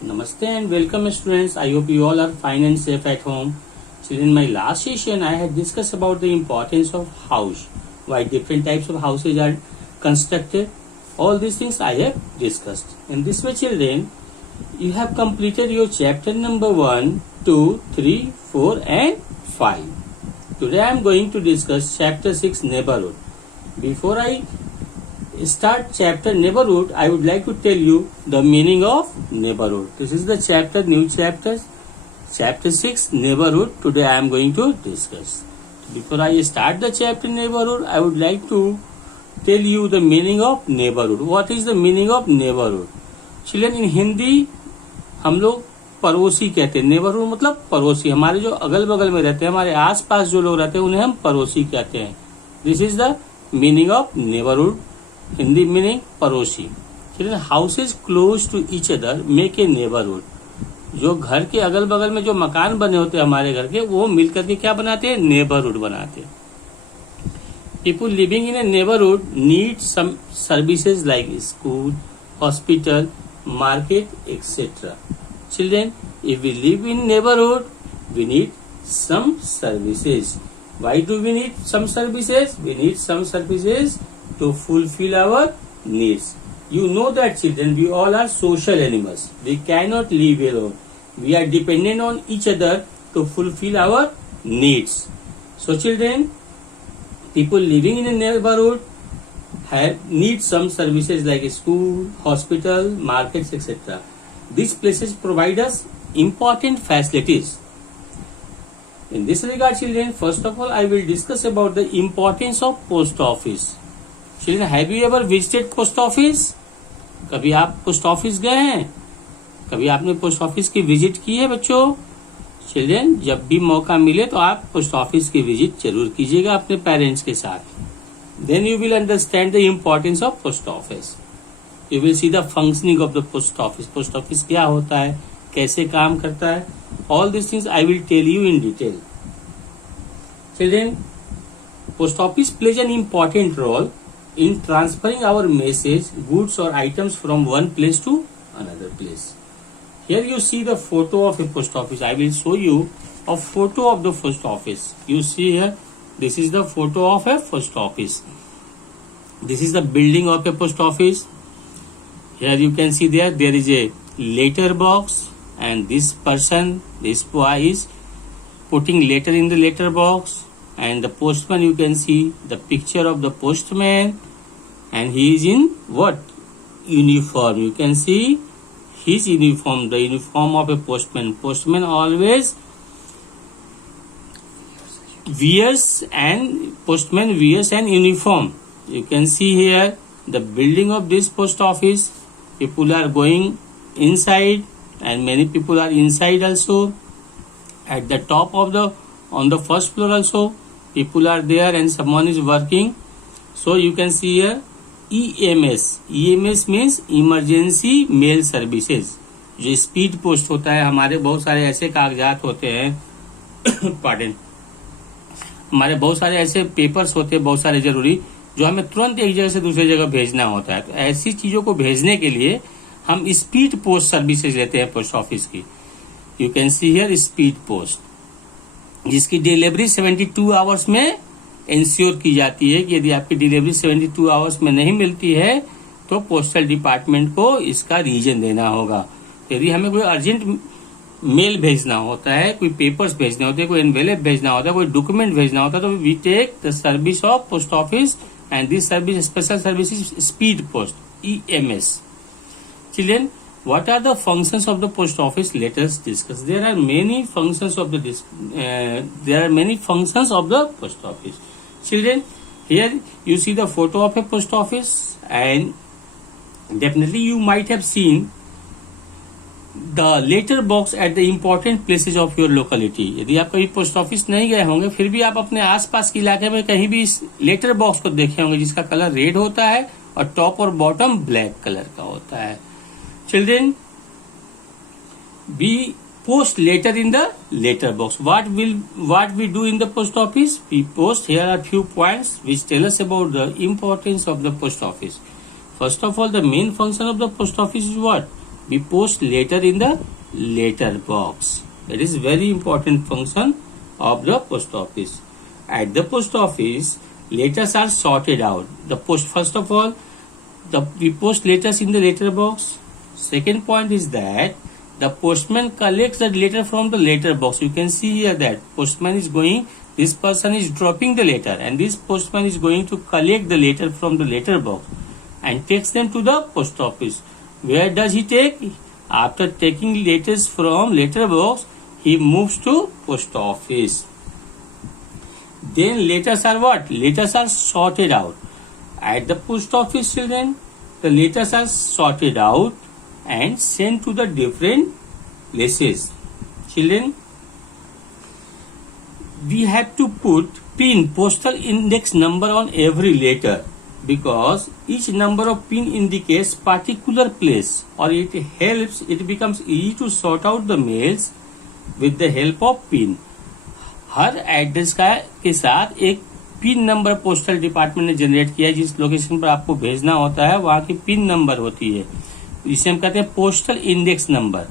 Namaste and welcome students. I hope you all are fine and safe at home. So in my last session I had discussed about the importance of house, why different types of houses are constructed. All these things I have discussed. In this way children, you have completed your chapter number 1, 2, 3, 4 and 5. Today I am going to discuss chapter 6 neighborhood. Before I start chapter neighborhood, I would like to tell you the meaning of neighborhood. This is the chapter, new chapter, chapter 6 neighborhood. Today I am going to discuss. Before I start the chapter neighborhood, I would like to tell you the meaning of neighborhood. What is the meaning of neighborhood? Children, in Hindi हम लोग पड़ोसी कहते हैं. Neighbourhood मतलब पड़ोसी, हमारे जो अगल बगल में रहते हैं, हमारे आस पास जो लोग रहते हैं उन्हें हम पड़ोसी कहते हैं. This is the meaning of neighbourhood. Hindi meaning पड़ोसी. Children, houses close to each other make a neighbourhood. जो घर के अगल बगल में जो मकान बने होते हैं हमारे घर के, वो मिलकर के क्या बनाते हैं? नेबरहुड बनाते हैं. People living in a neighbourhood need some services like school, hospital, market, etc. Children, if we live in neighborhood, we need some services. Why do we need some services? We need some services to fulfill our needs. You know that children, we all are social animals. We cannot live alone. We are dependent on each other to fulfill our needs. So children, people living in a neighborhood need some services like school, hospital, markets, etc. These places provide us important facilities. In this regard, children, first of all, I will discuss about the importance of post office. Children, have you ever visited post office? कभी आप post office गए हैं? कभी आपने post office की visit की है बच्चों? चिल्ड्रन, जब भी मौका मिले तो आप पोस्ट ऑफिस की विजिट जरूर कीजिएगा अपने पेरेंट्स के साथ. Then you will understand the importance of post office. You will see the functioning of the post office. Post office क्या होता है, कैसे काम करता है, all these things I will tell you in detail. Children, post office plays an important role in transferring our message, goods or items from one place to another place. Here you see the photo of a post office. I will show you a photo of the post office. You see here. This is the photo of a post office. This is the building of a post office. Here you can see there is a letter box, and this person, this boy is putting letter in the letter box, and the postman, you can see the picture of the postman, and he is in what? Uniform. You can see his uniform, the uniform of a postman. Postman always postman wears an uniform. You can see here the building of this post office. People are going inside and many people are inside also. At the top of on the first floor also people are there and someone is working. So you can see here EMS. EMS means emergency mail services. जो speed post होता है, हमारे बहुत सारे ऐसे कागजात होते हैं पार्डन, हमारे बहुत सारे ऐसे पेपर्स होते हैं, बहुत सारे जरूरी, जो हमें तुरंत एक जगह से दूसरी जगह भेजना होता है. तो ऐसी चीजों को भेजने के लिए हम स्पीड पोस्ट सर्विसेज लेते हैं पोस्ट ऑफिस की. You can see here speed post, जिसकी डिलीवरी 72 आवर्स में इंश्योर की जाती है कि यदि आपकी डिलीवरी 72 आवर्स में नहीं मिलती है तो पोस्टल डिपार्टमेंट को इसका रीजन देना होगा. यदि हमें कोई अर्जेंट मेल भेजना होता है, कोई पेपर्स भेजने होते हैं, कोई एनवेलप भेजना होता है, कोई डॉक्यूमेंट भेजना होता है, तो we take the service of post office and this service, special service is speed post, EMS. Children, what are the functions of the post office? Let us discuss. There are many functions of the post office. Children, here you see the photo of a post office, and definitely you might have seen the letter box at the important places of your locality. यदि आप कभी post office नहीं गए होंगे, फिर भी आप अपने आसपास के इलाके में कहीं भी इस लेटर बॉक्स को देखे होंगे, जिसका कलर रेड होता है और टॉप और बॉटम ब्लैक कलर का होता है. Children, we post letter in the letter box. What we do in the post office? We post. Here are few points which tell us about the importance of the post office. First of all, the main function of the post office is what? we post letter in the letter box. That is very important function of the post office. At the post office, letters are sorted out. First of all, we post letters in the letter box. Second point is that the postman collects the letter from the letter box. You can see here that postman is going, this person is dropping the letter, and this postman is going to collect the letter from the letter box and takes them to the post office. Where does he take? After taking letters from letter box, he moves to post office. Then letters are what? Letters are sorted out. At the post office, children, the letters are sorted out and sent to the different places. Children, we have to put PIN, postal index number, on every letter, because each number of PIN indicates particular place, or it becomes easy to sort out the mails with the help of PIN. Her address के साथ एक pin number postal department ने generate किया है। जिस location पर आपको भेजना होता है वहां की पिन नंबर होती है, जिसे हम कहते हैं पोस्टल इंडेक्स नंबर,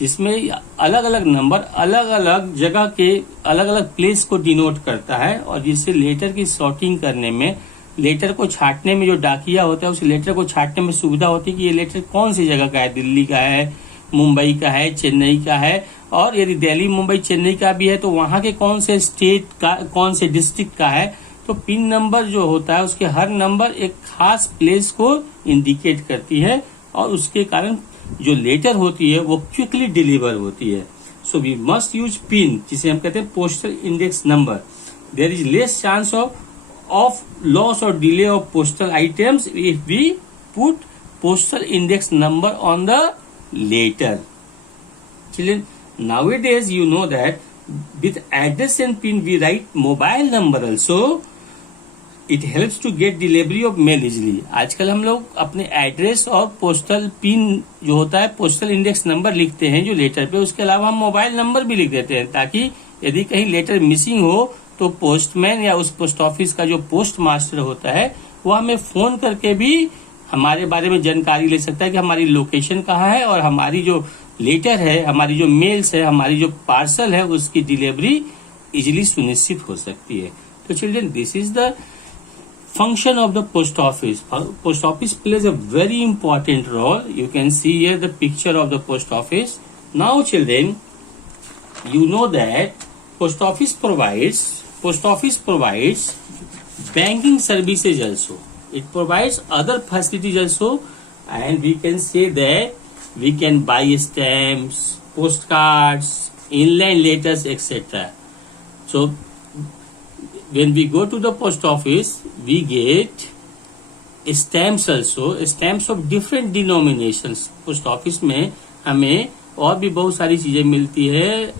जिसमें अलग अलग नंबर अलग अलग जगह के अलग अलग प्लेस को डिनोट करता है, और जिससे लेटर की सॉर्टिंग करने में, लेटर को छांटने में जो डाकिया होता है उस लेटर को छांटने में सुविधा होती है कि ये लेटर कौन सी जगह का है, दिल्ली का है, मुंबई का है, चेन्नई का है, और यदि दिल्ली, मुंबई, चेन्नई का भी है तो वहां के कौन से स्टेट का, कौन से डिस्ट्रिक्ट का है। तो पिन नंबर जो होता है उसके हर नंबर एक खास प्लेस को इंडिकेट करती है, और उसके कारण जो लेटर होती है वो क्विकली डिलीवर होती है। So we must use PIN, जिसे हम कहते हैं postal index number. There is less chance of loss or delay of postal items if we put postal index number on the letter. Children, nowadays you know that with address and pin we write mobile number also. It helps to get delivery of mail easily. आजकल हम लोग अपने address और postal pin जो होता है, postal index number लिखते हैं जो लेटर पे, उसके अलावा हम मोबाइल नंबर भी लिख देते हैं, ताकि यदि कहीं लेटर मिसिंग हो तो पोस्टमैन या उस पोस्ट ऑफिस का जो पोस्ट मास्टर होता है वो हमें फोन करके भी हमारे बारे में जानकारी ले सकता है कि हमारी लोकेशन कहाँ है, और हमारी जो लेटर है, हमारी जो मेल्स है, हमारी जो पार्सल है उसकी डिलीवरी इजिली सुनिश्चित हो सकती है. तो children, this is the function of the post office. Post office plays a very important role. You can see here the picture of the post office. Now children, you know that post office provides banking services also. It provides other facilities also, and we can say that we can buy stamps, postcards, inland letters, etc. So when we go to the post office, we get stamps also, stamps of different denominations. Post office में हमें और भी बहुत सारी चीजें मिलती है,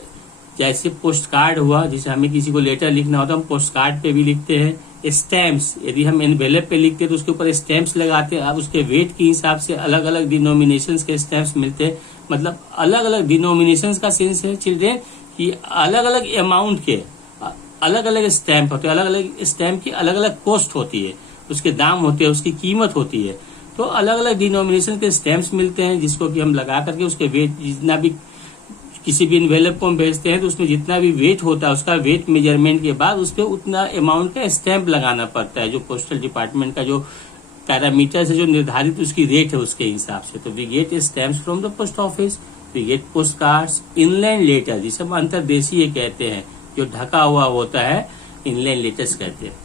जैसे पोस्ट कार्ड हुआ, जिसे हमें किसी को लेटर लिखना होता है हम पोस्ट कार्ड पे भी लिखते हैं. स्टैम्प्स, यदि हम एनवेलप पे लिखते हैं तो उसके ऊपर स्टैम्प्स लगाते हैं. अब उसके वेट के हिसाब से अलग अलग डिनोमिनेशंस के स्टैम्प्स मिलते हैं. मतलब अलग अलग डिनोमिनेशंस का सेंस है चिल्ड्रेन कि अलग अलग अमाउंट के अलग अलग स्टैम्प होते हैं, अलग अलग स्टैम्प की अलग अलग कॉस्ट होती है, उसके दाम होते हैं, उसकी कीमत होती है. तो अलग अलग डिनोमिनेशन के स्टैम्प्स मिलते हैं, जिसको कि हम लगा करके उसके वेट, जितना भी किसी भी इन्वेलप को हम भेजते हैं तो उसमें जितना भी वेट होता है उसका वेट मेजरमेंट के बाद उस पर उतना अमाउंट का स्टैम्प लगाना पड़ता है, जो पोस्टल डिपार्टमेंट का जो पैरामीटर्स है, जो निर्धारित उसकी रेट है उसके हिसाब से. तो we get stamps from the post office, we get post cards, inland letter जिसे हम अंतरदेशीय कहते हैं, जो ढका हुआ होता है, इनलैंड लेटर्स कहते हैं.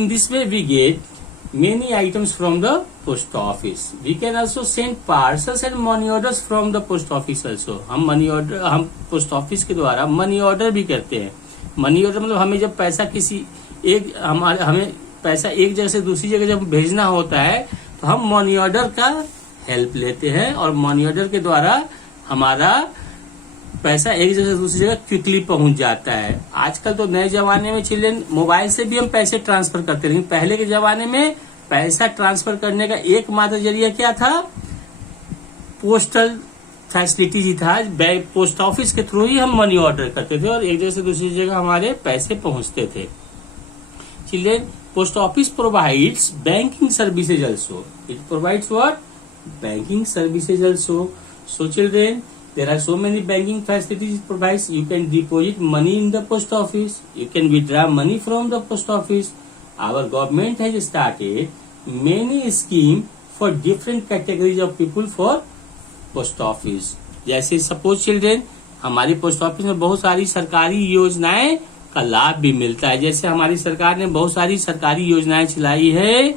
In this way we get many items from the post office. We can also send parcels and money orders from the post office also. हम पोस्ट ऑफिस के द्वारा मनी ऑर्डर भी करते हैं. मनी ऑर्डर मतलब हमें जब पैसा हमें पैसा एक जगह से दूसरी जगह जब भेजना होता है तो हम मनी ऑर्डर का हेल्प लेते हैं, और मनी ऑर्डर के द्वारा हमारा पैसा एक जगह से दूसरी जगह क्विकली पहुंच जाता है. आजकल तो नए जमाने में चिल्ड्रन मोबाइल से भी हम पैसे ट्रांसफर करते हैं, लेकिन पहले के जमाने में पैसा ट्रांसफर करने का एकमात्र जरिया क्या था? पोस्टल फैसिलिटी ही था. पोस्ट ऑफिस के थ्रू ही हम मनी ऑर्डर करते थे और एक जगह से दूसरी जगह हमारे पैसे पहुंचते थे. Children, post office provides banking services also. It provides what? banking services also. So children, there are so many banking facilities it provides. You can deposit money in the post office. You can withdraw money from the post office. Our government has started many schemes for different categories of people for post office. जैसे suppose children, हमारी post office में बहुत सारी सरकारी योजनाएं का लाभ भी मिलता है। जैसे हमारी सरकार ने बहुत सारी सरकारी योजनाएं चलाई है,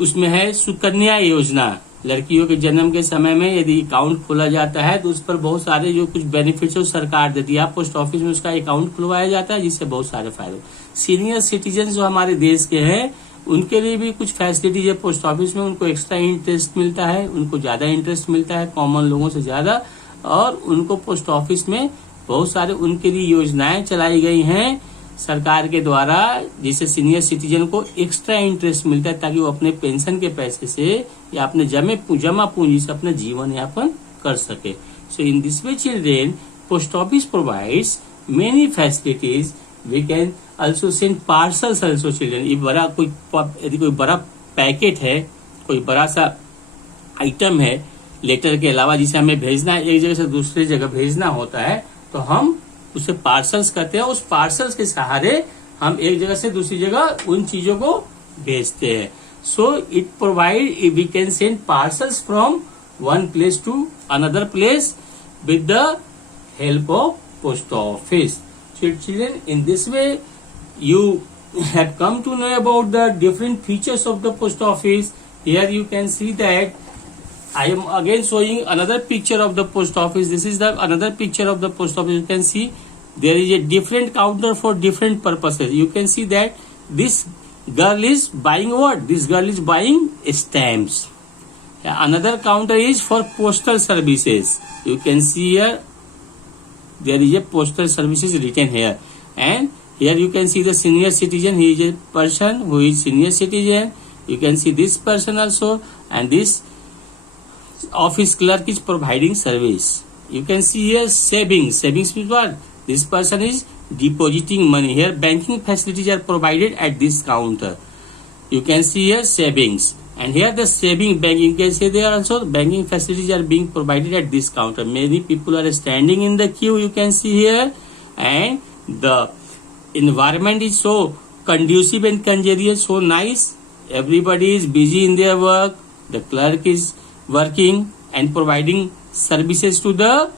उसमें है सुकन्या योजना। लड़कियों के जन्म के समय में यदि अकाउंट खोला जाता है तो उस पर बहुत सारे जो कुछ बेनिफिट्स है सरकार देती है। आप पोस्ट ऑफिस में उसका अकाउंट खुलवाया जाता है, जिससे बहुत सारे फायदे। सीनियर सिटीजन जो हमारे देश के हैं, उनके लिए भी कुछ फैसिलिटीज है पोस्ट ऑफिस में। उनको एक्स्ट्रा इंटरेस्ट मिलता है, उनको ज्यादा इंटरेस्ट मिलता है कॉमन लोगों से ज्यादा, और उनको पोस्ट ऑफिस में बहुत सारे उनके लिए योजनाएं चलाई गई हैं सरकार के द्वारा, जिससे सीनियर सिटीजन को एक्स्ट्रा इंटरेस्ट मिलता है ताकि वो अपने पेंशन के पैसे से या अपने जमा पूंजी से अपना जीवन यापन कर सके। So in this way children, post office provides many facilities. We can also send parcels also children. यदि कोई बड़ा पैकेट है, कोई बड़ा सा आइटम है लेटर के अलावा, जिसे हमें भेजना है, एक जगह से दूसरी जगह भेजना होता है, तो हम उसे पार्सल्स कहते हैं। उस पार्सल्स के सहारे हम एक जगह से दूसरी जगह उन चीजों को भेजते हैं। So it provide, we can send parcels from one place to another place with the help of post office. Children, in this way you have come to know about the different features of the post office. Here you can see that I am again showing another picture of the post office. This is the another picture of the post office. You can see there is a different counter for different purposes. You can see that this girl is buying what? This girl is buying stamps. Another counter is for postal services. You can see here there is a postal services written here, and here you can see the senior citizen. He is a person who is senior citizen. You can see this person also, and this office clerk is providing service. You can see here savings. Savings means what? This person is depositing money. Here banking facilities are provided at this counter. You can see here savings, and here the saving bank. You can see there also banking facilities are being provided at this counter. Many people are standing in the queue. You can see here, and the environment is so conducive and congenial, so nice. Everybody is busy in their work. The clerk is working and providing services to the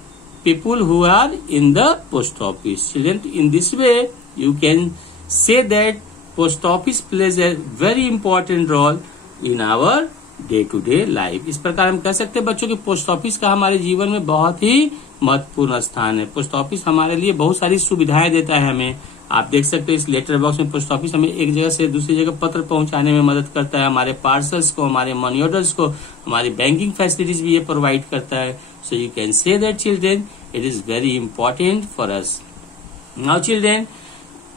people who are in the post office. Children, in this way you can say that post office plays a very important role in our day to day life. इस प्रकार हम कह सकते हैं बच्चों कि post office का हमारे जीवन में बहुत ही महत्वपूर्ण स्थान है। पोस्ट ऑफिस हमारे लिए बहुत सारी सुविधाएं देता है हमें। आप देख सकते हैं इस लेटर बॉक्स में पोस्ट ऑफिस हमें एक जगह से दूसरी जगह पत्र पहुंचाने में मदद करता है, हमारे पार्सल्स को, हमारे मनी ऑर्डर्स को, हमारी बैंकिंग फैसिलिटीज भी ये प्रोवाइड करता है। So you can say that children it is very important for us. Now children,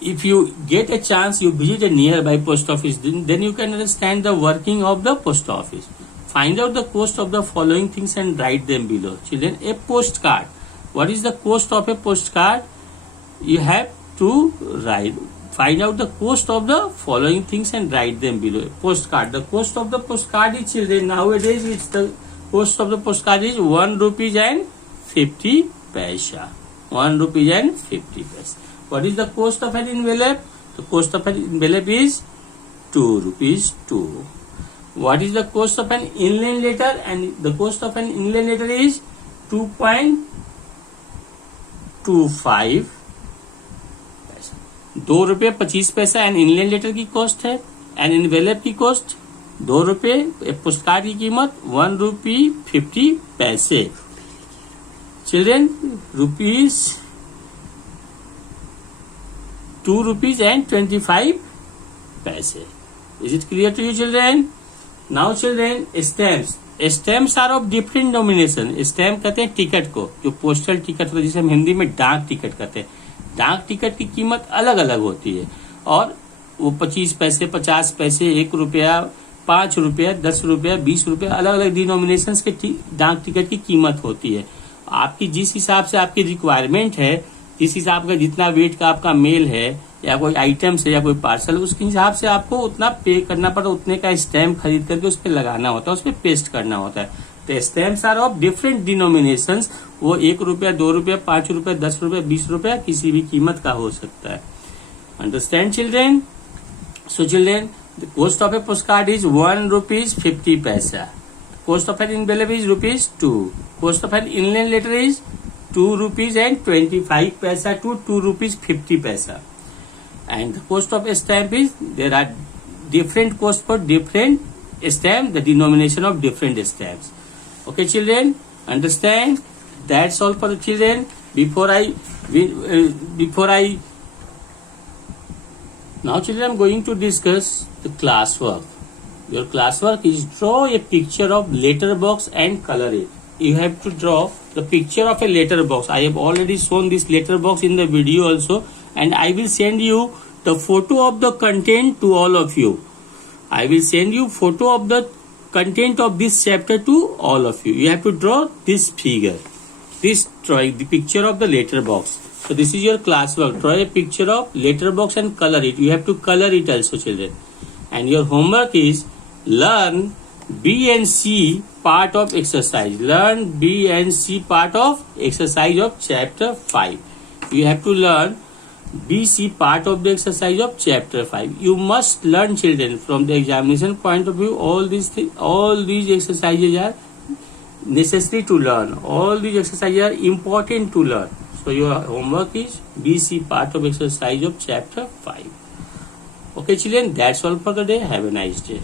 if you get a chance, you visit a nearby post office, then you can understand the working of the post office. Find out the cost of the following things and write them below. Children, a postcard. What is the cost of a postcard? You have to write. Find out the cost of the following things and write them below. Postcard. The cost of the postcard is, children, nowadays it's the cost of the postcard is 1 rupees and 50 paisa. 1 rupees and 50 paisa. What is the cost of an envelope? The cost of an envelope is 2 rupees 2. What is the cost of an inland letter? And the cost of an inland letter is 2.25. 2 रुपये 25 पैसा N inland letter की cost है। An envelope की cost 2 रुपये। Post card की कीमत 1 रुपी 50 पैसे। Children, rupees 2 rupees and 25 paise. Is it clear to you, children? Now, children, stamps. Stamps are of different denomination. Stamp कहते हैं टिकट को, जो पोस्टल टिकट को जिसे हम हिंदी में डाक टिकट कहते हैं। डाक टिकट की कीमत अलग अलग होती है और वो 25 पैसे, 50 पैसे, 1 रुपया, 5 रुपया, 10 रुपया, 20 रुपया, अलग अलग डिनोमिनेशन के डाक टिकट की कीमत होती है। आपकी जिस हिसाब से आपकी रिक्वायरमेंट है, जिस हिसाब का जितना वेट का आपका मेल है, या कोई आइटम्स है या कोई पार्सल, उसके हिसाब से आपको उतना पे करना पड़ता है, उतने का स्टैम्प खरीद करके उस पर लगाना होता है, उस पर पेस्ट करना होता है। तो stamps are of different denominations, वो 1 रुपया, 2 रुपया, 5 रुपया, 10 रुपया, 20 रुपया, किसी भी कीमत का हो सकता है। Understand children? So children, the cost of A post card is 1 rupees 50 पैसा। Cost of an envelope is ₹2. Cost of an inland letter is 2 rupees and 25 paisa to 2 rupees 50 paisa. And the cost of a stamp is, there are different costs for different stamp, the denomination of different stamps. Okay children, understand? That's all for the children. Before I now children, I'm going to discuss the classwork. Your classwork is draw a picture of letterbox and color it. You have to draw the picture of a letterbox. I have already shown this letterbox in the video also, and I will send you the photo of the content to all of you. I will send you photo of the content of this chapter to all of you. You have to draw this figure, this drawing, the picture of the letterbox. So this is your classwork. Draw a picture of letterbox and color it. You have to color it also, children. And your homework is learn B and C part of exercise. Learn B and C part of exercise of chapter 5. You have to learn B, C part of the exercise of chapter 5. You must learn, children, from the examination point of view. All these exercises are necessary to learn. All these exercises are important to learn. So your homework is B, C part of exercise of chapter 5. Okay children, that's all for the day. Have a nice day.